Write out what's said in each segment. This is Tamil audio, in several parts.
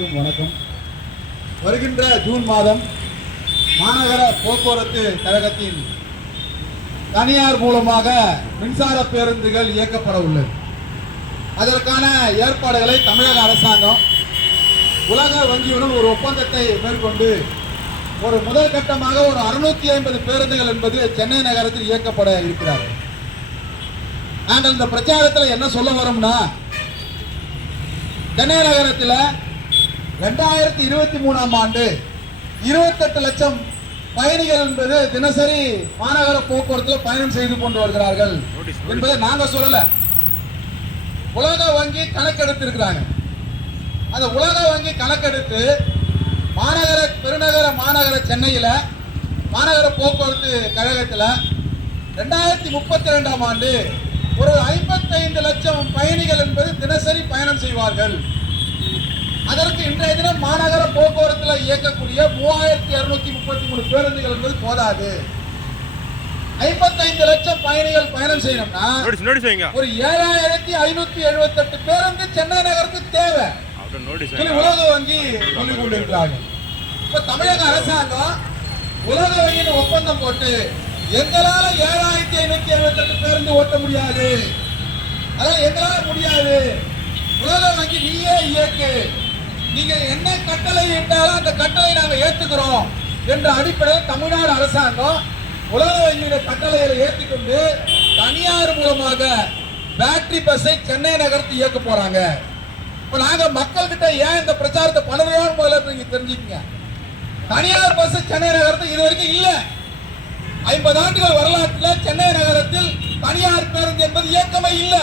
அனைவருக்கும் வணக்கம். வருகின்ற ஜூன் மாதம் மாநகர போக்குவரத்து கழகத்தின் தனியார் மூலமாக மின்சார பேருந்துகள் இயக்கப்பட உள்ளது. அதற்கான ஏற்பாடுகளை தமிழக அரசாங்கம் உலக வங்கியுடன் ஒரு ஒப்பந்தத்தை மேற்கொண்டு ஒரு முதல் கட்டமாக ஒரு அறுநூத்தி ஐம்பது பேருந்துகள் என்பது சென்னை நகரத்தில் இயக்கப்பட இருக்கிறார்கள் நாங்கள் இந்த பிரச்சாரத்தில் என்ன சொல்ல வரோம்னா சென்னை நகரத்தில் ரெண்டாயிரத்தி இருபத்தி மூணாம் ஆண்டு இருபத்தெட்டு லட்சம் பயணிகள் என்பது தினசரி மாநகர போக்குவரத்தில் பயணம் செய்து கொண்டு வருகிறார்கள் என்பதை நாங்க சொல்லல. உலக வங்கி கணக்கெடுத்து இருக்கிறாங்க அந்த உலக வங்கி கணக்கெடுத்து மாநகர பெருநகர மாநகர சென்னையில மாநகர போக்குவரத்து கழகத்தில் ரெண்டாயிரத்தி முப்பத்தி ரெண்டாம் ஆண்டு ஒரு ஐம்பத்தைந்து லட்சம் பயணிகள் என்பது தினசரி பயணம் செய்வார்கள். அதற்கு இன்றைய தினம் மாநகர போக்குவரத்தில் இயக்கக்கூடிய மூவாயிரத்தி இருநூத்தி முப்பத்தி மூணு பேருந்துகள் என்பது போதாது. ஐம்பத்தைந்து லட்சம் பயணிகள் பயணம் செய்யணும்னா ஒரு ஏழாயிரத்தி ஐநூத்தி எழுபத்தெட்டு பேருந்து சென்னை நகரத்துக்கு தேவை. உலக வங்கி சொல்லிக் கொண்டிருக்கிறார்கள் இப்ப தமிழக அரசாங்கம் உலக வங்கியின் ஒப்பந்தம் போட்டு எங்களால ஏழாயிரத்தி ஐநூத்தி எழுபத்தெட்டு பேருந்து ஓட்ட முடியாது. அதான் எங்களால முடியாது. உலக வங்கி நீயே இயக்கு. நீங்க என்ன கட்டளை என்றாலும் அந்த கட்டளை நாங்க ஏத்துக்கிறோம் என்ற அடிப்படையில் தமிழ்நாடு அரசாங்கம் உலக வங்கியுடைய கட்டளைகளை ஏற்றிக்கொண்டு தனியார் மூலமாக பேட்டரி பஸ்ஸை சென்னை நகரத்து இயக்க போறாங்க. இப்ப நாங்க மக்கள் கிட்ட ஏன் இந்த பிரச்சாரத்தை பண்ணுறோம்னு முதல்ல நீங்க தெரிஞ்சுக்கங்க. தனியார் பஸ் சென்னை நகரத்தில் இது வரைக்கும் இல்லை. ஐம்பது ஆண்டுகள் வரலாற்றில் சென்னை நகரத்தில் தனியார் பேருந்து என்பது இயக்கமே இல்லை.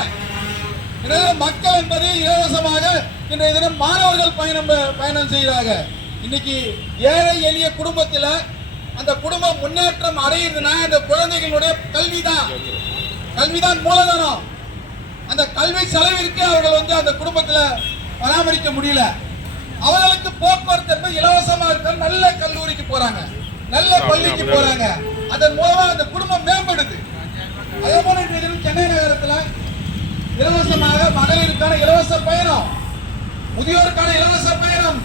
மக்கள் என்பது இலவசமாக இன்றைய தினம் மாணவர்கள் பயணம் பயணம் செய்கிறாங்க. இன்னைக்கு ஏழை எளிய குடும்பத்தில் அந்த குடும்பம் முன்னேற்றம் அடையுதுன்னா அந்த குழந்தைகளுடைய கல்விதான். கல்விதான் மூலதனம். அந்த கல்வி செலவிற்கு அவர்கள் வந்து அந்த குடும்பத்துல பராமரிக்க முடியல. அவர்களுக்கு போக்குவரத்து என்பது இலவசமா இருக்க நல்ல கல்லூரிக்கு போறாங்க. நல்ல பள்ளிக்கு போறாங்க. அதன் மூலமா அந்த குடும்பம் மேம்படுது. அதே போல சென்னை நகரத்துல இலவசமாக மகளிருக்கான இலவச பயணம். முதியோருக்கான இலவச பயணம்.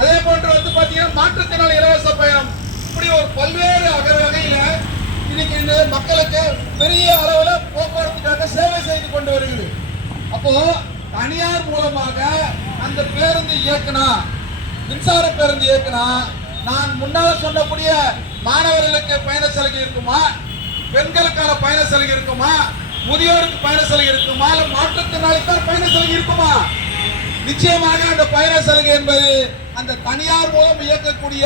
அதே போன்று வந்து பாத்தீங்கன்னா மாற்றுத்திறனாளி இலவச பயணம். இப்படி ஒரு பல்வேறு அக வகையில இன்னைக்கு இந்த மக்களுக்கு பெரிய அளவுல போக்குவரத்துக்காக சேவை செய்து கொண்டு வருகிறது. அப்போ தனியார் மூலமாக அந்த பேருந்து இயக்குனா மின்சார பேருந்து இயக்குனா நான் முன்னால் சொல்லக்கூடிய மாணவர்களுக்கு பயண சலுகை இருக்குமா? பெண்களுக்கான பயண சலுகை இருக்குமா? முதியோருக்கு பயண சலுகை இருக்குமா? இல்ல மாற்றுத்திறனாளிக்கான பயண சலுகை இருக்குமா? நிச்சயமாக அந்த பயண சலுகை என்பது அந்த தனியார் மூலம் இயக்கக்கூடிய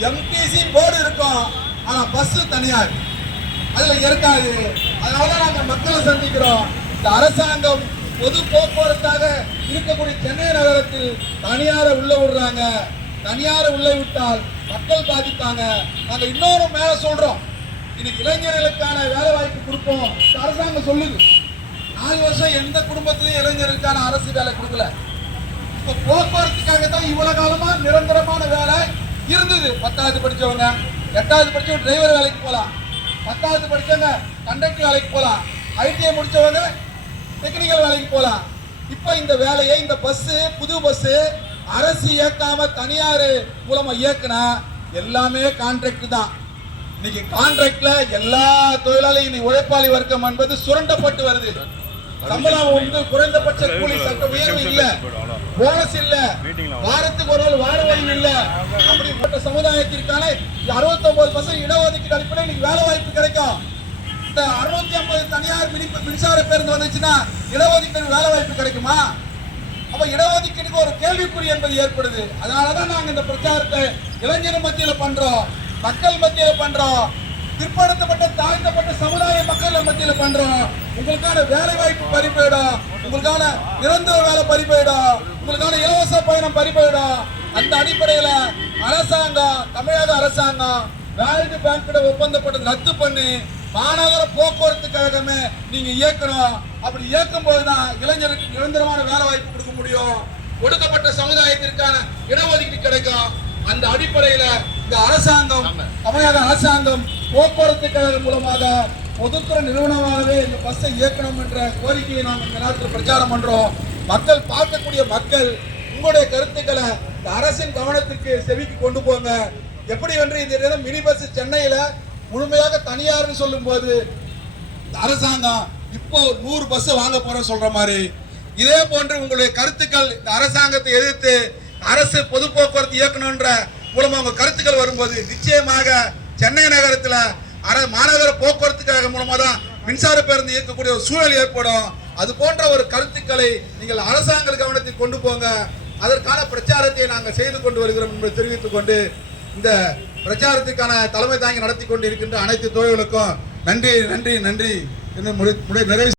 எம்டிசி போர்டு இருக்கும். ஆனா பஸ் தனியார். அதுல இருக்காது. அதனால நாங்க மக்களை சந்திக்கிறோம். இந்த அரசாங்கம் பொது போக்குவரத்தாக இருக்கக்கூடிய சென்னை நகரத்தில் தனியாரை உள்ள விடுறாங்க. தனியாரை உள்ள விட்டால் மக்கள் பாதிப்பாங்க. நாங்க இன்னொரு மேல சொல்றோம். இன்னைக்கு இளைஞர்களுக்கான வேலை வாய்ப்பு கொடுப்போம் அரசாங்கம் சொல்லுது. நாலு வருஷம் எந்த குடும்பத்திலையும் இளைஞர்களுக்கான அரசு வேலை கொடுக்கல. இப்ப போக்குவரத்துக்காக தான் இவ்வளவு காலமா நிரந்தரமான வேலை இருந்தது. பத்தாவது படிச்சவங்க எட்டாவது படிச்சவங்க டிரைவர் வேலைக்கு போகலாம் பத்தாவது படிச்சவங்க கண்டக்டர் வேலைக்கு போகலாம் ஐடிஐ முடிச்சவங்க டெக்னிக்கல் வேலைக்கு போகலாம் இப்ப இந்த வேலையை இந்த பஸ் புது பஸ் அரசு இயக்காம தனியார் மூலமா இயக்குனா எல்லாமே கான்ட்ராக்ட் தான். இன்னைக்கு கான்ட்ராக்ட்ல எல்லா இன்னைக்கு உழைப்பாளி வர்க்கம் என்பது சுரண்டப்பட்டு வருது. சம்பளம் வந்து குறைந்தபட்ச கூலி சட்ட உயர்வு இல்ல. போனஸ் இல்ல. வாரத்துக்கு ஒரு நாள் வார இல்ல. அப்படிப்பட்ட சமுதாயத்திற்கான அறுபத்தி ஒன்பது பர்சன்ட் இடஒதுக்கீடு அடிப்படையில் இன்னைக்கு வேலை வாய்ப்பு கிடைக்கும். இந்த அறுநூத்தி ஐம்பது தனியார் மினி மின்சார பேருந்து வந்துச்சுன்னா இடஒதுக்கீடு வேலை வாய்ப்பு கிடைக்குமா? அப்ப இடஒதுக்கீடுக்கு ஒரு கேள்விக்குறி என்பது ஏற்படுது. அதனாலதான் நாங்க இந்த பிரச்சாரத்தை இளைஞர் மத்தியில பண்றோம். மக்கள் மத்தியில பண்றோம். பிற்படுத்தப்பட்ட தாழ்த்தப்பட்ட சமுதாய மக்கள் மத்தியில பண்றோம். உங்களுக்கான வேலை வாய்ப்பு பறிப்போயிடும் உங்களுக்கான நிரந்தர வேலை பறிப்போயிடும் உங்களுக்கான இலவச பயணம் பறிப்போயிடும் அந்த அடிப்படையில அரசாங்கம் தமிழக அரசாங்கம் வேர்ல்டு பேங்க் ஒப்பந்தப்பட்டது ரத்து பண்ணி மாநகர போக்குவரத்து கழகமே நீங்க இயக்கணும். அப்படி இயக்கும் போதுதான் இளைஞருக்கு நிரந்தரமான வேலை வாய்ப்பு கொடுக்க முடியும். ஒடுக்கப்பட்ட சமுதாயத்திற்கான இடஒதுக்கீடு கிடைக்கும். அந்த அடிப்படையில இந்த அரசாங்கம் தமிழக அரசாங்கம் போக்குவரத்து கழகம் மூலமாக பொதுத்துறை நிறுவனமாகவே இந்த பஸ்ஸை இயக்கணும் என்ற கோரிக்கையை நாம் இந்த நேரத்தில் பிரச்சாரம் பண்றோம். மக்கள் பார்க்கக்கூடிய மக்கள் உங்களுடைய கருத்துக்களை இந்த அரசின் கவனத்துக்கு செவிக்கு கொண்டு போங்க. எப்படி என்று இந்த மினி பஸ் சென்னையில முழுமையாக தனியார்னு சொல்லும் போது அரசாங்கம் இப்போ நூறு பஸ் வாங்க போறோம் சொல்ற மாதிரி. இதே போன்று உங்களுடைய கருத்துக்கள் இந்த அரசாங்கத்தை எதிர்த்து அரசு பொது போக்குவரத்து இயக்கணுன்ற மூலமா உங்க கருத்துக்கள் வரும்போது நிச்சயமாக சென்னை நகரத்துல அர மாநகர போக்குவரத்து கழகம் மூலமா தான் மின்சார பேருந்து இயக்கக்கூடிய ஒரு சூழல் ஏற்படும். அது போன்ற ஒரு கருத்துக்களை நீங்கள் அரசாங்க கவனத்தில் கொண்டு போங்க. அதற்கான பிரச்சாரத்தை நாங்கள் செய்து கொண்டு வருகிறோம் என்பதை தெரிவித்துக் கொண்டு இந்த பிரச்சாரத்திற்கான தலைமை தாங்கி நடத்தி கொண்டு இருக்கின்ற அனைத்து தோழர்களுக்கும் நன்றி நன்றி நன்றி என்று முடி- முடி- நிறைவு